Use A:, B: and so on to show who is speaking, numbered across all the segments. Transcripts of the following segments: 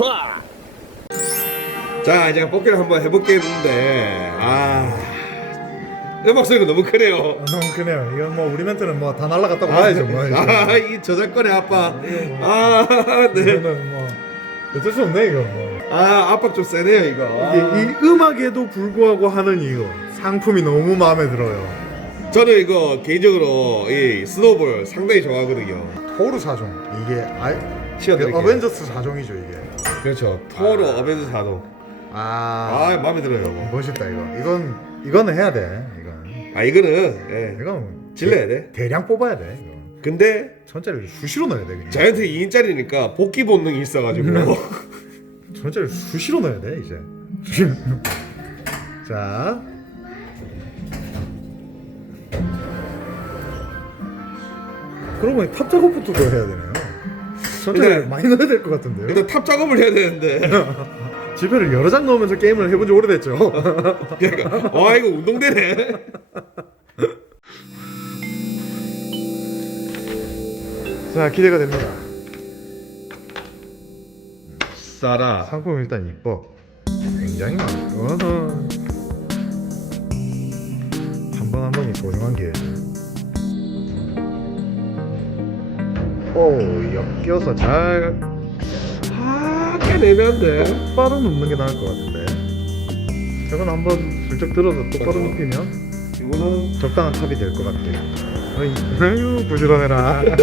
A: 좋아. 자 이제 뽑기를 한번 해볼겠는데 아 음악 소리가 너무 크네요.
B: 너무 크네요. 이건 뭐 우리 멘트는 뭐 다 날라갔다고
A: 아,
B: 하죠. 뭐.
A: 아이 저작권의 아빠. 아 네.
B: 이거는 뭐 어쩔 수 없네 이거. 뭐.
A: 아 압박 좀 세네요 이거.
B: 이게 이 음악에도 불구하고 하는 이거 상품이 너무 마음에 들어요.
A: 저는 이거 개인적으로 이 스노볼 상당히 좋아하거든요.
B: 토르 사종 이게 아,
A: 치워드릴게요.
B: 어벤져스 사종이죠 이게.
A: 그렇죠. 토로 어벤져 사도.
B: 아,
A: 아 마음에 들어요. 이거.
B: 멋있다 이거. 이건 이거는 해야 돼. 이건
A: 아 이거는 예.
B: 이건
A: 질러야 돼.
B: 대량 뽑아야 돼. 이거.
A: 근데
B: 전자를 수시로 넣어야 돼 그냥.
A: 자이언트 2인짜리니까 복귀 본능이 있어가지고
B: 전자를 수시로 넣어야 돼 이제. 자. 보니 탑 작업부터 더 해야 되네
A: 근데-
B: 많이 넣어야 될 것 같은데요.
A: 일단 탑 작업을 해야 되는데
B: 지폐를 여러 장 넣으면서 게임을 해본 지 오래됐죠.
A: 그러니까 와 이거 운동되네.
B: 자 기대가 됩니다.
A: 싸라.
B: 상품 일단 이뻐. 굉장히 많아. 한번 한 번이 소중한 기 회. 오 엮여서 잘
A: 아꽤 내면데.
B: 똑바로 눕는 게 나을 것 같은데. 저건 한번 슬쩍 들어서 똑바로. 눕히면
A: 이거는
B: 적당한 탑이 될 것 같아. 어이, 아유 부지런해라.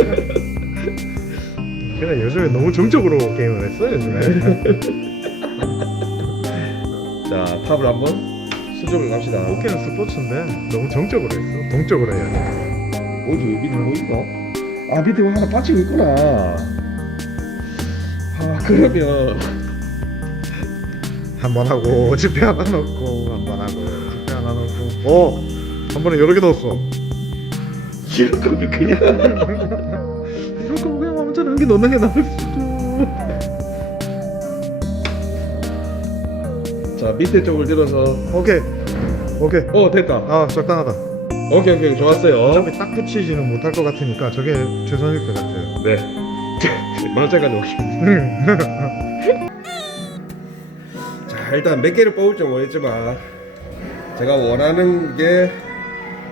B: 그냥 요즘에 너무 정적으로 게임을 했어 요즘에.
A: 자 탑을 한번 수정을 갑시다.
B: 호키는 스포츠인데 너무 정적으로 했어. 동적으로 해야 돼.
A: 어디 밑에 뭐 있나? 아 밑에 뭐 하나 빠지고 있구나. 아 그러면
B: 한 번 하고 지폐 하나 넣고 한 번 하고 지폐 하나 넣고. 어! 한 번에 여러 개 넣었어
A: 이럴 거면 그냥.
B: 이럴 거면 그냥 아무튼 한개 넣는 게 나을 수도.
A: 자 밑에 쪽을 들어서.
B: 오케이. 오케이.
A: 어 됐다.
B: 아 적당하다
A: 오케이 오케이 좋았어요.
B: 어차피 딱 붙이지는 못할 것 같으니까 저게 최선일 것 같아요
A: 네. 마찬가지 오케이. 자 일단 몇 개를 뽑을지 모르겠지만 제가 원하는 게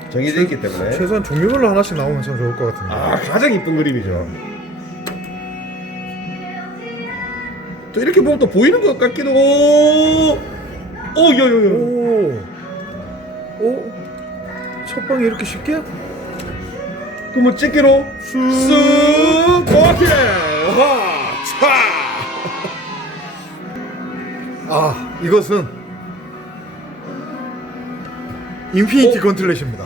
A: 정해져 있기 때문에
B: 최소한 종류별로 하나씩 나오면 참 좋을 것 같은데
A: 아 가장 이쁜 그림이죠. 또 이렇게 보면 또 보이는 것 같기도. 오, 요요요.
B: 오! 오? 첫 방에 이렇게 쉽게?
A: 그러면
B: 쑥!
A: 쓱 오케이.
B: 아 이것은 인피니티
A: 어?
B: 건틀렛입니다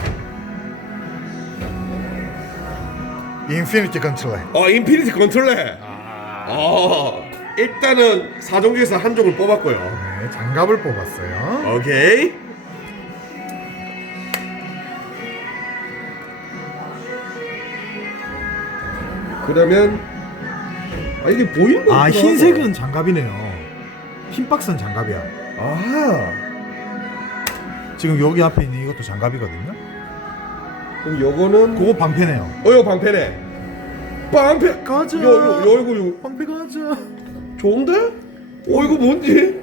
B: 인피니티 건틀렛
A: 어 인피니티 컨트롤러. 어 일단은 사종 중에서 한 종을 뽑았고요.
B: 네, 장갑을 뽑았어요.
A: 오케이. 그러면 아 이게 보이는 거
B: 아 흰색은. 장갑이네요. 흰 박스는 장갑이야.
A: 아
B: 지금 여기 앞에 있는 이것도 장갑이거든요.
A: 그럼 요거는
B: 그거 방패네요.
A: 어 이거 방패네 방패
B: 가자.
A: 요, 요, 요, 이거 요
B: 방패 가자.
A: 좋은데? 어 이거 뭔지?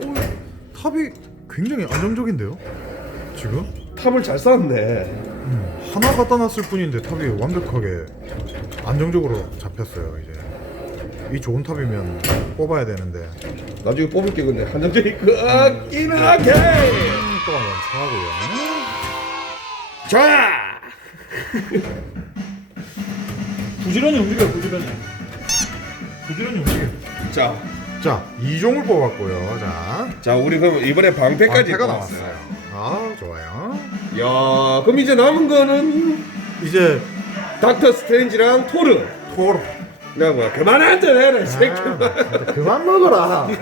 B: 탑이 굉장히 안정적인데요. 지금
A: 탑을 잘 쌓았네
B: 음, 하나 갖다 놨을 뿐인데 탑이 완벽하게 안정적으로 잡혔어요. 이제 이 좋은 탑이면 뽑아야 되는데
A: 나중에 뽑을 게 근데 한정적인 그 같긴 하게
B: 또 한번 사고요.
A: 자
B: 부지런히 움직여 부지런히. 부지런히 움직여.
A: 자,
B: 자 이종을 뽑았고요. 자
A: 자 우리 그럼 이번에 방패까지
B: 방패가
A: 뽑았어요.
B: 나왔어요. 아 좋아요.
A: 야 그럼 이제 남은 거는
B: 이제
A: 닥터 스트레인지랑 토르
B: 토르.
A: 내가 뭐야 그만한테 해라 이
B: 아,
A: 새끼야
B: 진짜 그만 먹어라.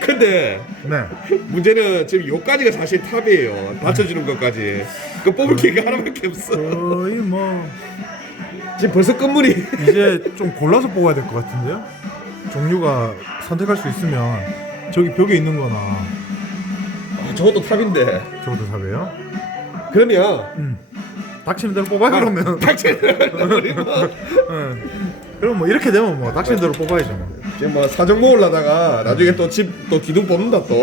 A: 근데
B: 네.
A: 문제는 지금 요까지가 사실 탑이에요 받쳐주는 것까지 그 뽑을 기회가 하나밖에 없어
B: 거의 뭐
A: 지금 벌써 끝물이
B: 이제 좀 골라서 뽑아야 될 것 같은데요. 종류가 선택할 수 있으면 저기 벽에 있는 거나
A: 아, 저것도 탑인데
B: 저것도 삽이에요.
A: 그러면
B: 음. 닥치는 대로 뽑아요 그러면.
A: 닥치는 우리 뭐
B: 예. 그럼 뭐 이렇게 되면 뭐 닥치는 대로 뽑아야죠. 뭐.
A: 지금 뭐 사정 모으려다가 나중에 또 집 또 기둥 뽑는다 또.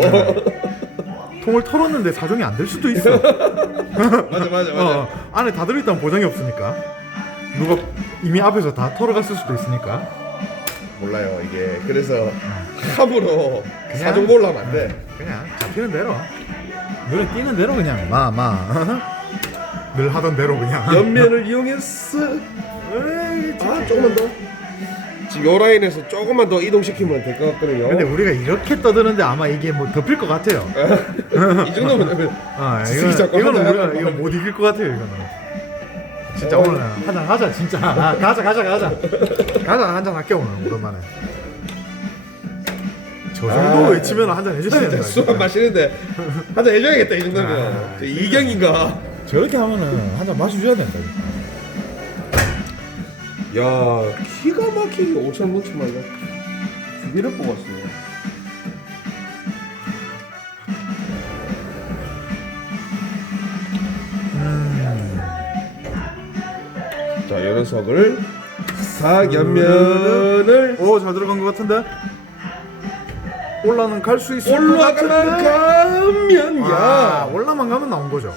B: 통을 털었는데 사정이 안 될 수도 있어.
A: 맞아 맞아 맞아.
B: 어, 안에 다 들어있다는 보장이 없으니까. 누가 이미 앞에서 다 털어갔을 수도 있으니까.
A: 몰라요 이게 그래서 함부로
B: 그냥-
A: 사정 모으려면 안 돼.
B: 그냥 잡히는 대로. 눈에 띄는 대로 그냥 마 마. 늘 하던 대로 그냥.
A: 옆면을 이용했어. 아 조금만 더. 지금 요 라인에서 조금만 더 이동시키면 될 것 같거든요.
B: 근데 우리가 이렇게 떠드는데 아마 이게 뭐 덮일 것 같아요.
A: 이 정도면
B: 아 이거는
A: 하자.
B: 우리가 이거 못 이길 것 같아요 이거는. 진짜
A: 어.
B: 오늘 한잔 하자 진짜. 아, 가자 가자 가자. 가자 한잔 할게 오늘 오랜만에. 저 정도
A: 아,
B: 외치면 한잔 해줘야
A: 진짜
B: 된다.
A: 술안 마시는데 한잔 해줘야겠다 이 정도면.
B: 아,
A: 저 이경인가?
B: 저렇게 하면은 한 잔 마셔줘야 된다.
A: 야 기가 막히게 5천 뭉치 말이야. 두 개를 뽑았어.
B: 음.
A: 자이 녀석을 사견면을
B: 오 잘 들어간 것 같은데. 올라는 갈 수 있을 것
A: 올라가면
B: 같은데.
A: 가면
B: 아,
A: 야.
B: 올라만 가면 나온 거죠.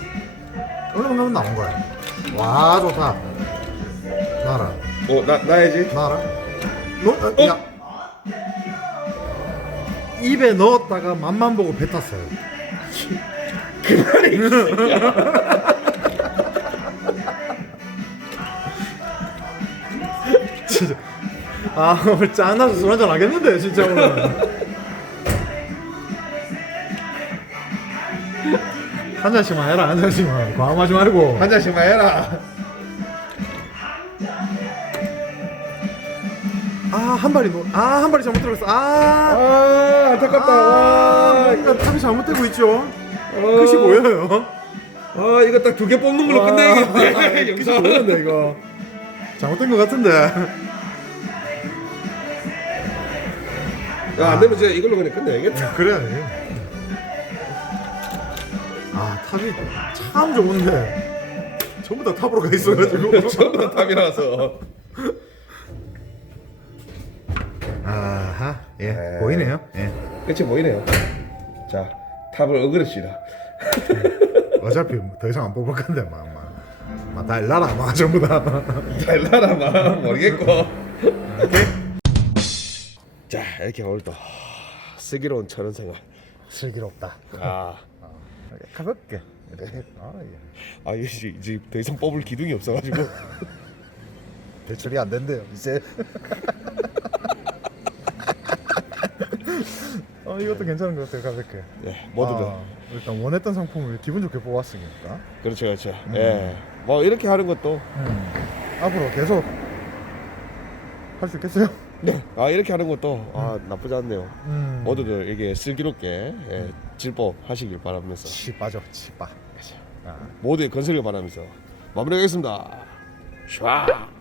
B: 올라만 가면 나온 거야. 와 좋다. 나라.
A: 어 나 나야지.
B: 나라. 너, 어, 야. 입에 넣었다가 맛만 보고 뱉었어요.
A: 그만해. 이 새끼야.
B: 진짜. 아 오늘 짠나서 술 한잔 하겠는데 진짜 오늘. 한 잔씩만 해라 한 잔씩만 과음하지 말고.
A: 한 잔씩만 해라.
B: 아 한 발이 놓. 아한 발이 잘못 들어갔어. 아.
A: 아 안타깝다.
B: 아,
A: 와.
B: 뭔가 탑이 잘못되고 있죠.
A: 어.
B: 끝이 보여요.
A: 아 이거 딱 두 개 뽑는 걸로 끝내야겠네.
B: 끝이
A: 영상.
B: 보였네 이거. 잘못된 것 같은데.
A: 야, 안 되면 제가 이걸로 그냥 끝내야겠다.
B: 그래야 돼. 아 탑이 참 좋은데 전부 다 탑으로 가 있어가지고.
A: 전부 다 탑이라서.
B: 아하 예
A: 네.
B: 보이네요. 예.
A: 끝이 보이네요. 자, 탑을 어그럽시다.
B: 어차피 뭐더 이상 안 뽑을 건데 막막 달라라 막 전부 다.
A: 달라라 마 모르겠고. 자, 이렇게 오늘 또 슬기로운 천원 생활.
B: 슬기롭다.
A: 아,
B: 가볍게. 이렇게. 아 예.
A: 아 이제 이제 더 이상 뽑을 기둥이 없어가지고.
B: 대출이 안 된대요 이제. 아 이것도 괜찮은 것 같아요 가볍게.
A: 예, 모두들.
B: 아, 일단 원했던 상품을 기분 좋게 뽑았으니까.
A: 그렇죠, 그렇죠. 예, 뭐 이렇게 하는 것도.
B: 음. 앞으로 계속 할 수 있겠어요?
A: 네. 아 이렇게 하는 것도 아 나쁘지 않네요.
B: 음.
A: 모두들 이게 슬기롭게 예, 질법 하시길 바라면서
B: 치 빠져 치 빠. 아.
A: 모두의 건설을 바라면서 마무리하겠습니다. 슈아.